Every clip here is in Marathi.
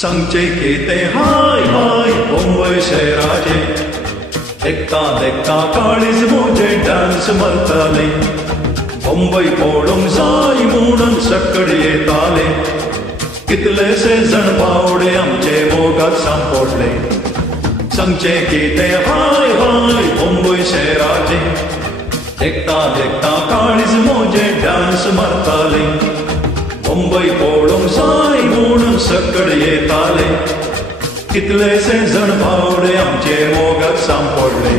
सांगचे की ते हाय हाय मुंबई शहराचे देखता देखता काळीज मोजे डान्स मारताले मुंबई पळून जाय म्हणून सकड येताले कितलेसे जण बावडे आमचे मोगात सांपडले सांगचे की ते हाय हाय मुंबई शहराचे देखता देखता काळीज मोजे डान्स मारताले मुंबई पळून जाय म्हणून सकड येताले कितलेसे जण बावडे आमचे मोगात सांपडले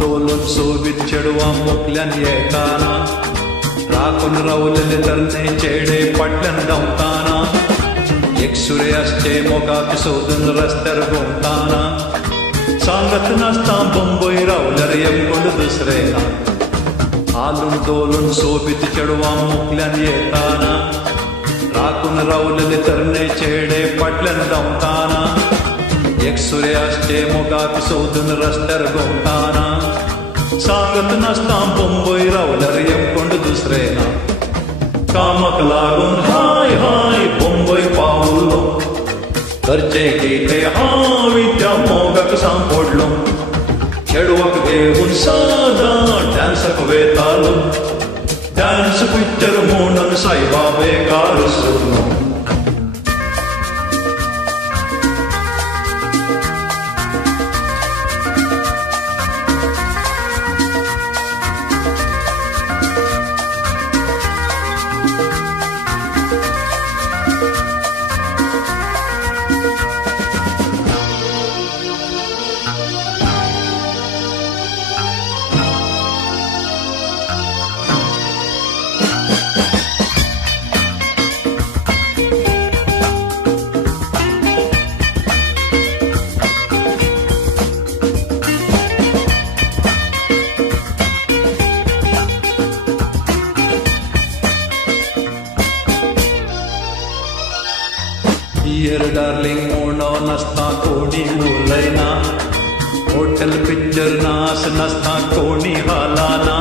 डोलून सोबीत चेडवा मोकल्यान येताना राखून रावलेले तरणे चेडे पडल्यान धांवताना एक सूर्याचे मोगाक सोदून रस्त्यार घुमताना सांगत नासता मुंबई रावल्यार एकूण दुसरे ना हालून डोलून सोबीत चेडवा मोकल्यान येताना राखून रावलेले तरणे चेडे पडल्यान धांवताना एक सूर्याचे मोगाक सोदून रस्त्यार घुमताना सांगत नासता मुंबई रावल्यार एकूण दुसरे ना कामाक लागून हाय हाय मुंबई पावलो घरचे किते हांव त्या मोगाक सांपडलो चेडवाक घेऊन सदा डान्साक वेतालो डान्स पिक्चर म्हणून सायबा बेकार सुरलो डियर डार्लिंग म्हणून नसता कोणी उलयना हॉटेल पिक्चर नास नसता कोणी हालाना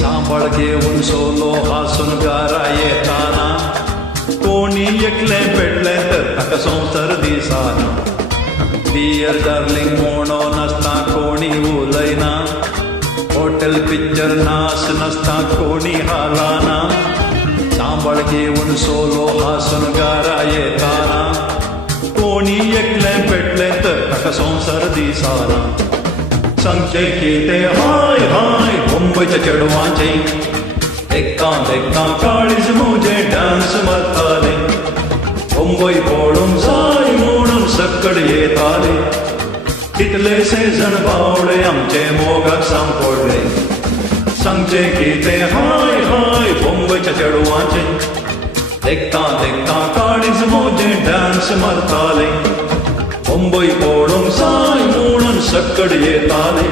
सांबाळ घेऊन सोलो हासून गारा येताना कोणी एकले पेटले तर ताका संसार दिसाना डियर डार्लिंग म्हणून नसता कोणी उलयना हॉटेल पिक्चर नास नसता कोणी हालाना सांबाळ घेऊन सोलो हासून गारा येताना कोणी एकले पेटले तर ताका संसार दिसाना सांगचे की ते हाय हाय मुंबईच्या चेडवांचे देखता देखता काळीज मोजे डान्स मारताले मुंबई पळून जाय म्हणून सकड येताले कितलेसे जण बावडे आमचे मोगाक सांपडले सांगचे की ते हाय हाय मुंबईच्या चेडवांचे देखता देखता काळीज मोजे डान्स मारताले मुंबई पळून जाय म्हणून सकड येताले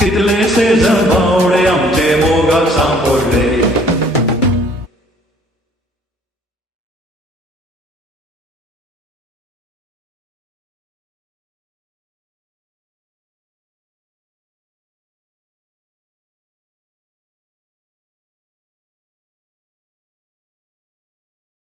कितलेसे जण बावडे आमचे मोगाक सांपडले